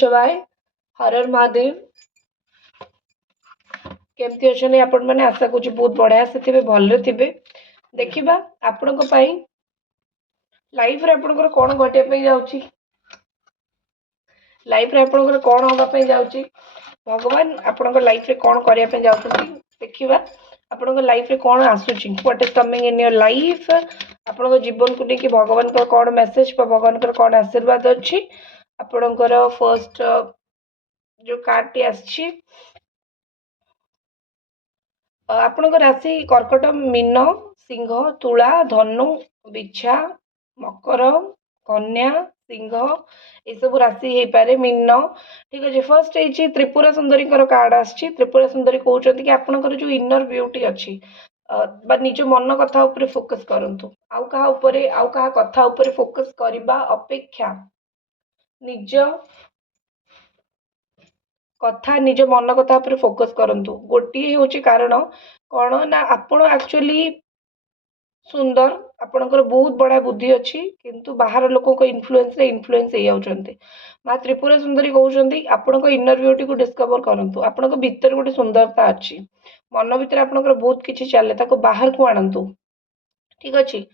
शिवाय हरर महादेव केमती अच्छे आपण मैंने आशा करुँच बहुत बढ़िया से थे भल थे देखा आपण लाइफ रे आपणकर कौन घटिया जाऊँगी लाइफ रे आपणकर कौन होगापी जाऊँगी भगवान आपण लाइफ रे कौन करने जाऊँगी देखा आपण लाइफ रे कौन आसूची what is coming in your life आपण जीवन को लेकिन भगवान का कौन मेसेज भगवान का कौन आशीर्वाद अच्छी आपणकर फर्स्ट जो कार्ड टी आसी आपणक राशि कर्कट मीन सिंह तुला धनु बिछा मकर कन्या सिंह ये सब राशि हो पारे मीन ठीक अच्छे फर्स्ट है त्रिपुरा सुंदरी कार्ड आसी त्रिपुरा सुंदरी कहते कि आपणकर जो इनर ब्यूटी अच्छी निज मन कथा उपरे फोकस करंतु आउ कहा कथा उपरे फोकस करबा अपेक्षा निज कथा निज मन कथा उपरे फोकस करंतु गोटे हूँ कारण कौन ना आपण एक्चुअली सुंदर आपणकर बहुत बड़ा बुद्धि अच्छी किंतु बाहर लोकों को इन्फ्लुएंस हो जाउछंती माँ त्रिपुरा सुंदरी कहते आपण इनर ब्यूटी को डिस्कवर करंतु आपण भीतर गोटे सुंदरता अच्छी मन भीतर आपणकर बहुत किछि चले ताको बाहर को आणंतु ठीक अच्छे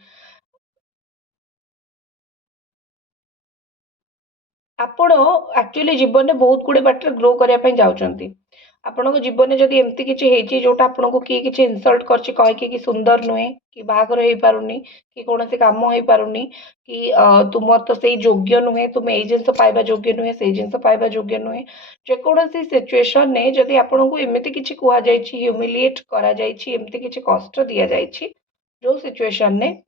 आपण एक्चुअली जीवन में बहुत गुड़े बाटर ग्रो करने जाऊँगी आपण जीवन में जदि एमती किसी जोटा आपन को किए किसी इनसल्ट कर सुंदर नुहे कि बाहागर हो पारुनी कि कौन से काम हो पारुनी कि तुम तो से योग्य नुहे तुम ये जिन पाइबा योग्य नुहे से जिन पाइबा योग्य नुहे जेकोसी सिचुएशन ने जदि आपन को एमती किसी कहुई ह्यूमिलिएट करमती किसी कष्ट दि जाए जो सिचुएशन ने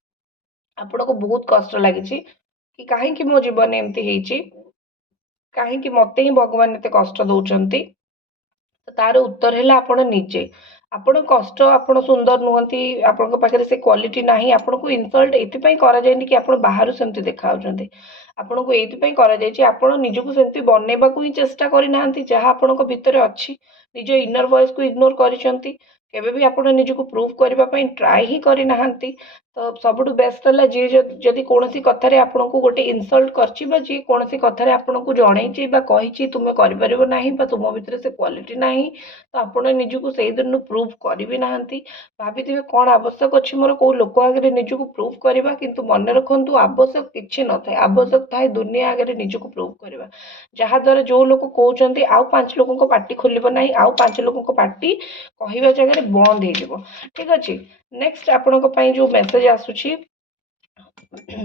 आपन को बहुत कष्ट लगी कि कहीं मो जीवन एमती कहीं मत ही भगवान एत कष्ट दौरान तार उत्तर है आपण निजे आपण कष्ट आपण सुंदर नुहति आपण पाखे से क्वालिटी ना आपण को इनसल्ट ये करा कि आप बाहर सेमती देखा आपण को ये आपण निजक सेमती बनैबा ही चेष्टा करना जहाँ आपण भितर अच्छी निज इनर वॉइस को इग्नोर करिसेंती केबे भी आपण निजको प्रूव करने ट्राए ही करना तो सबुठ बेस्ट है जी जदि कौन कथार आपण को गोटे इनसल्ट कर जी कौन कथार आपण को जनई कही तुम्हें कर तुम भितर से क्वालिटी ना तो आप निजको से दिन प्रूव करी ना भाभी कौन आवश्यक अच्छी मोर कौ लोक आगे निजको प्रूव करवा किंतु मन रखु आवश्यक किसी न था आवश्यक थाए दुनिया आगे निजको प्रूव करवा जहाद्वारा जो लोग कहते आउ 5 लोगों पार्टी खोल ना आउ 5 लोगों पार्टी कहवा जगह बंद हो ठीक अच्छे नेक्स्ट आपण जो मेसेज आसूची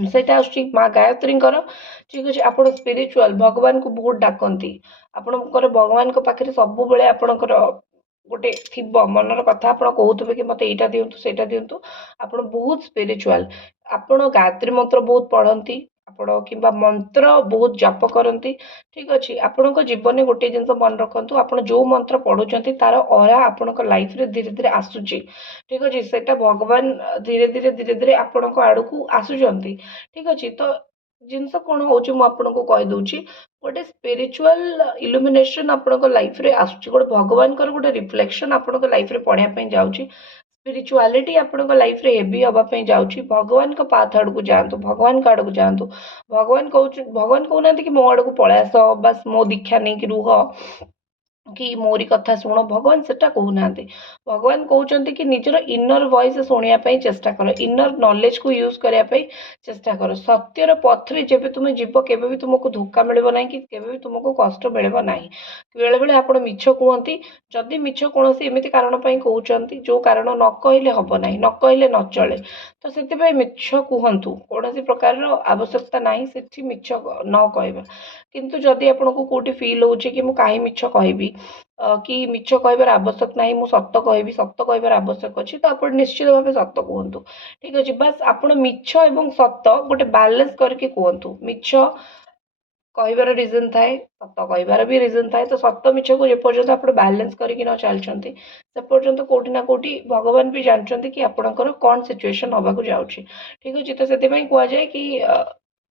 सेटा आसूची माँ गायत्री ठीक अच्छे आप स्पिरिचुअल भगवान को बहुत डाकती आपणकर भगवान पाखे सब बेले आपणकर गोटे थी मनर कथा आप कहते कि मत यहाँ दिंतु से दिंतु आप बहुत स्पिरिचुअल आपण गायत्री मंत्र बहुत पढ़ती आपण कि मंत्र बहुत जप करती ठीक अच्छे आपण जीवन में गोटे जिन मन रखु आप जो मंत्र पढ़ुं तार अरा आपण लाइफ रे धीरे धीरे आसूची ठीक अच्छे सेटा भगवान धीरे धीरे धीरे धीरे आपण आड़ को आसुचंती ठीक अच्छे तो जिनस कौन हो कहीदे गोटे स्पिरिचुअल इल्यूमिनेशन आपण लाइफ रे आसुची गोटे भगवान गोटे रिफ्लेक्शन आपण लाइफ रे पढ़ाई जाऊँगी स्पिरिचुआलिटी आपण लाइफ रे हेवी हाँपाई जाऊँगी भगवान का पाथ आड़ को जातु भगवान का आड़ को जातु भगवान कहना कि मो आड़ को पलि आस बस मो दीक्षा नहीं कि रुह कि मोरी कथा शुण भगवान सेटा कहना भगवान कहते कि निजर इनर वॉइस शुणापी चेष्टा कर इनर नॉलेज को यूज करने चेष्टा कर सत्यर पथरे जब तुम जीव केबे भी तुमको धोखा मिल ना कि केबे भी तुमको कष्ट मिल ना बेले बेले आप मिछ कहती जदि मिछ कौन एमती कारण कहते जो कारण न कहले हम ना न कहले न चले तो से मिछ कहतु कौन प्रकार आवश्यकता ना से मिछ न कहवा किंतु जदि आपको कौटी फिल हो कि मुझे कहीं मिछ कहबी कि मिछ कहबार आवश्यक ना मुझे सत कहि सत कहबार आवश्यक अच्छी तो आप निश्चित भाव सत कहतु ठीक अच्छे बस आप मिछ और सत गोटे बैलेंस करके कहतु मिछ कहबार रिजन थाए सत कहबार भी रिजन थाए तो सत मिछ को जेपर्यंत आप बैलेंस करके न चलते से पर्यंत कौटी ना कौटी भगवान भी जानते कि आपणकर कौन सिचुएशन होगा जाऊँगी ठीक अच्छे तो से कहुए कि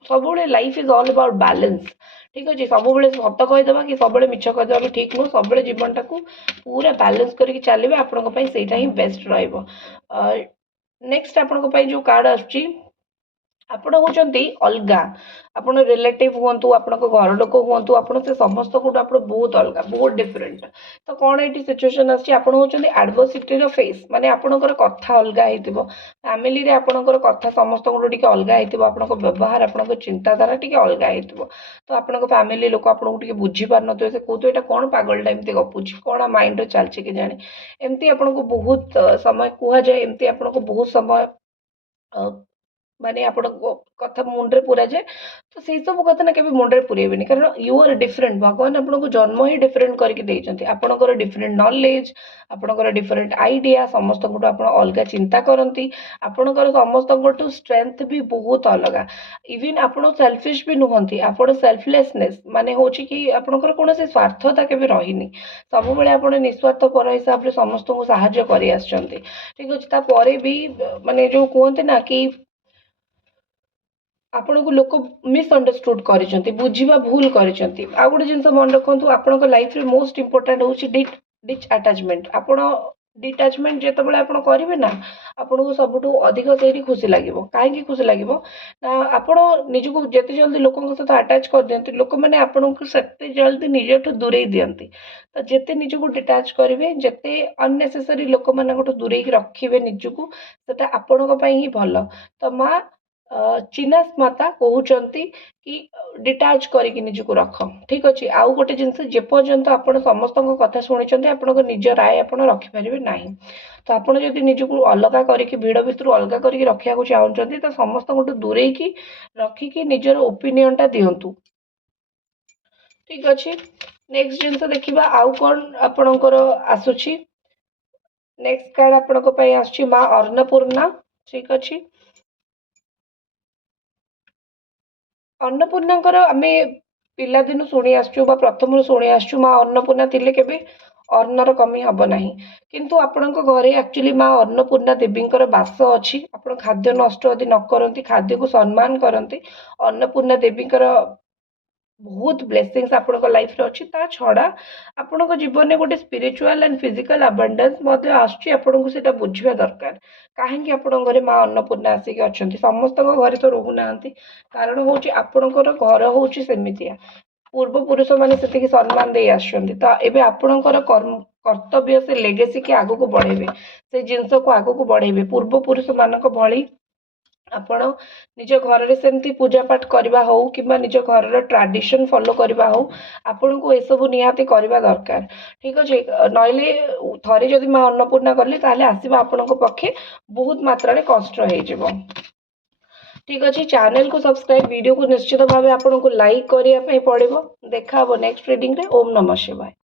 सब life is all about balance ठीक अच्छे सब सत कहीदेवा कि सब मिछ कहीदेवा भी ठीक नुह सब जीवन टाक पूरा बैलेंस करके चलिए आपण से ही बेस्ट रनेक्स्ट आपण जो कार्ड आसुची ଆପଣ ହେଉଛନ୍ତି ଅଲଗା। ଆପଣ ରିଲେଟିଭ୍ ହୁଅନ୍ତୁ, ଆପଣଙ୍କ ଘର ଲୋକ ହୁଅନ୍ତୁ, ଆପଣ ସେ ସମସ୍ତଙ୍କଠୁ ଆପଣ ବହୁତ ଅଲଗା, ବହୁତ ଡିଫରେଣ୍ଟ। ତ କ'ଣ ଏଇଠି ସିଚୁଏସନ୍ ଆସିଛି, ଆପଣ ହେଉଛନ୍ତି ଆଡ଼ଭର୍ସିଟିର ଫେସ୍, ମାନେ ଆପଣଙ୍କର କଥା ଅଲଗା ହେଇଥିବ। ଫ୍ୟାମିଲିରେ ଆପଣଙ୍କର କଥା ସମସ୍ତଙ୍କଠୁ ଟିକେ ଅଲଗା ହେଇଥିବ, ଆପଣଙ୍କ ବ୍ୟବହାର, ଆପଣଙ୍କ ଚିନ୍ତାଧାରା ଟିକେ ଅଲଗା ହେଇଥିବ। ତ ଆପଣଙ୍କ ଫ୍ୟାମିଲି ଲୋକ ଆପଣଙ୍କୁ ଟିକେ ବୁଝିପାରୁନଥିବେ, ସେ କହୁଥିବେ ଏଇଟା କ'ଣ ପାଗଳଟା ଏମିତି ଗପୁଛି, କ'ଣ ମାଇଣ୍ଡରେ ଚାଲିଛି କେଜାଣି। ଏମିତି ଆପଣଙ୍କୁ ବହୁତ ସମୟ କୁହାଯାଏ, ଏମିତି ଆପଣଙ୍କୁ ବହୁତ ସମୟ ମାନେ ଆପଣଙ୍କ କଥା ମୁଣ୍ଡରେ ପୁରାଯାଏ। ତ ସେଇ ସବୁ କଥା ନା କେବେ ମୁଣ୍ଡରେ ପୁରେଇବେନି, କାରଣ ୟୁ ଆର୍ ଡିଫରେଣ୍ଟ। ଭଗବାନ ଆପଣଙ୍କୁ ଜନ୍ମ ହିଁ ଡିଫରେଣ୍ଟ କରିକି ଦେଇଛନ୍ତି। ଆପଣଙ୍କର ଡିଫରେଣ୍ଟ ନଲେଜ, ଆପଣଙ୍କର ଡିଫରେଣ୍ଟ ଆଇଡ଼ିଆ, ସମସ୍ତଙ୍କଠୁ ଆପଣ ଅଲଗା ଚିନ୍ତା କରନ୍ତି, ଆପଣଙ୍କର ସମସ୍ତଙ୍କଠୁ ଷ୍ଟ୍ରେଂଥ ବି ବହୁତ ଅଲଗା। ଇଭିନ୍ ଆପଣ ସେଲଫିଶ ବି ନୁହନ୍ତି, ଆପଣ ସେଲ୍ଫଲେସନେସ୍ ମାନେ ହେଉଛି କି ଆପଣଙ୍କର କୌଣସି ସ୍ୱାର୍ଥତା କେବେ ରହିନି। ସବୁବେଳେ ଆପଣ ନିଃସ୍ୱାର୍ଥପର ହିସାବରେ ସମସ୍ତଙ୍କୁ ସାହାଯ୍ୟ କରି ଆସିଛନ୍ତି। ଠିକ୍ ଅଛି, ତାପରେ ବି ମାନେ ଯେଉଁ କୁହନ୍ତି ନା କି ଆପଣଙ୍କୁ ଲୋକ ମିସ୍ଅଣ୍ଡରଷ୍ଟୁଡ୍ କରିଛନ୍ତି, ବୁଝିବା ଭୁଲ କରିଛନ୍ତି। ଆଉ ଗୋଟେ ଜିନିଷ ମନେ ରଖନ୍ତୁ, ଆପଣଙ୍କ ଲାଇଫରେ ମୋଷ୍ଟ ଇମ୍ପୋର୍ଟାଣ୍ଟ ହେଉଛି ଡିଟାଚମେଣ୍ଟ। ଆପଣ ଡିଟାଚମେଣ୍ଟ ଯେତେବେଳେ ଆପଣ କରିବେ ନା, ଆପଣଙ୍କୁ ସବୁଠୁ ଅଧିକ ସେଇଠି ଖୁସି ଲାଗିବ। କାହିଁକି ଖୁସି ଲାଗିବ ନା, ଆପଣ ନିଜକୁ ଯେତେ ଜଲ୍ଦି ଲୋକଙ୍କ ସହିତ ଆଟାଚ୍ କରିଦିଅନ୍ତି, ଲୋକମାନେ ଆପଣଙ୍କୁ ସେତେ ଜଲ୍ଦି ନିଜଠୁ ଦୂରେଇ ଦିଅନ୍ତି। ତ ଯେତେ ନିଜକୁ ଡିଟାଚ୍ କରିବେ, ଯେତେ ଅନନେସେସାରୀ ଲୋକମାନଙ୍କଠୁ ଦୂରେଇକି ରଖିବେ ନିଜକୁ, ସେଟା ଆପଣଙ୍କ ପାଇଁ ହିଁ ଭଲ। ତ ମା ଚିନାସ୍ ମାତା କହୁଛନ୍ତି କି ଡିଟାଚ୍ କରିକି ନିଜକୁ ରଖ। ଠିକ୍ ଅଛି, ଆଉ ଗୋଟେ ଜିନିଷ, ଯେପର୍ଯ୍ୟନ୍ତ ଆପଣ ସମସ୍ତଙ୍କ କଥା ଶୁଣିଛନ୍ତି, ଆପଣଙ୍କ ନିଜ ରାୟ ଆପଣ ରଖିପାରିବେ ନାହିଁ। ତ ଆପଣ ଯଦି ନିଜକୁ ଅଲଗା କରିକି, ଭିଡ଼ ଭିତରୁ ଅଲଗା କରିକି ରଖିବାକୁ ଚାହୁଁଛନ୍ତି, ତ ସମସ୍ତଙ୍କଠୁ ଦୂରେଇକି ରଖିକି ନିଜର ଓପିନିଅନଟା ଦିଅନ୍ତୁ। ଠିକ୍ ଅଛି, ନେକ୍ସଟ ଜିନିଷ ଦେଖିବା ଆଉ କ'ଣ ଆପଣଙ୍କର ଆସୁଛି। ନେକ୍ସଟ କାର୍ଡ ଆପଣଙ୍କ ପାଇଁ ଆସୁଛି ମା ଅନ୍ନପୂର୍ଣ୍ଣା। ଠିକ୍ ଅଛି, ଅନ୍ନପୂର୍ଣ୍ଣାଙ୍କର ଆମେ ପିଲାଦିନୁ ଶୁଣି ଆସୁଛୁ ବା ପ୍ରଥମରୁ ଶୁଣି ଆସୁଛୁ, ମା ଅନ୍ନପୂର୍ଣ୍ଣା ଥିଲେ କେବେ ଅନ୍ନର କମି ହେବ ନାହିଁ। କିନ୍ତୁ ଆପଣଙ୍କ ଘରେ ଆକ୍ଚୁଆଲି ମା ଅନ୍ନପୂର୍ଣ୍ଣା ଦେବୀଙ୍କର ବାସ ଅଛି। ଆପଣ ଖାଦ୍ୟ ନଷ୍ଟ ଯଦି ନ କରନ୍ତି, ଖାଦ୍ୟକୁ ସମ୍ମାନ କରନ୍ତି, ଅନ୍ନପୂର୍ଣ୍ଣା ଦେବୀଙ୍କର ବହୁତ ବ୍ଲେସିଂସ୍ ଆପଣଙ୍କ ଲାଇଫରେ ଅଛି। ତା ଛଡ଼ା ଆପଣଙ୍କ ଜୀବନରେ ଗୋଟେ ସ୍ପିରିଚୁଆଲ ଆଣ୍ଡ ଫିଜିକାଲ ଆବାଣ୍ଡାନ୍ସ ମଧ୍ୟ ଆସୁଛି, ଆପଣଙ୍କୁ ସେଇଟା ବୁଝିବା ଦରକାର। କାହିଁକି ଆପଣଙ୍କ ଘରେ ମା ଅନ୍ନପୂର୍ଣ୍ଣା ଆସିକି ଅଛନ୍ତି? ସମସ୍ତଙ୍କ ଘରେ ତ ରହୁନାହାନ୍ତି, କାରଣ ହେଉଛି ଆପଣଙ୍କର ଘର ହେଉଛି ସେମିତିଆ, ପୂର୍ବପୁରୁଷମାନେ ସେତିକି ସମ୍ମାନ ଦେଇ ଆସୁଛନ୍ତି। ତ ଏବେ ଆପଣଙ୍କର କର୍ତ୍ତବ୍ୟ ସେ ଲେଗେସିକି ଆଗକୁ ବଢ଼େଇବେ, ସେ ଜିନିଷକୁ ଆଗକୁ ବଢ଼େଇବେ ପୂର୍ବପୁରୁଷମାନଙ୍କ ଭଳି। ଆପଣ ନିଜ ଘରରେ ସେମିତି ପୂଜାପାଠ କରିବା ହଉ କିମ୍ବା ନିଜ ଘରର ଟ୍ରାଡିସନ୍ ଫଲୋ କରିବା ହଉ, ଆପଣଙ୍କୁ ଏସବୁ ନିହାତି କରିବା ଦରକାର। ଠିକ୍ ଅଛି, ନହେଲେ ଥରେ ଯଦି ମା ଅନ୍ନପୂର୍ଣ୍ଣା କଲେ, ତାହେଲେ ଆସିବା ଆପଣଙ୍କ ପକ୍ଷେ ବହୁତ ମାତ୍ରାରେ କଷ୍ଟ ହେଇଯିବ। ଠିକ୍ ଅଛି, ଚ୍ୟାନେଲକୁ ସବସ୍କ୍ରାଇବ୍, ଭିଡ଼ିଓକୁ ନିଶ୍ଚିତ ଭାବେ ଆପଣଙ୍କୁ ଲାଇକ୍ କରିବା ପାଇଁ ପଡ଼ିବ। ଦେଖା ହେବ ନେକ୍ସଟ ରିଡ଼ିଂରେ। ଓମ୍ ନମଃ ଶିବାୟ।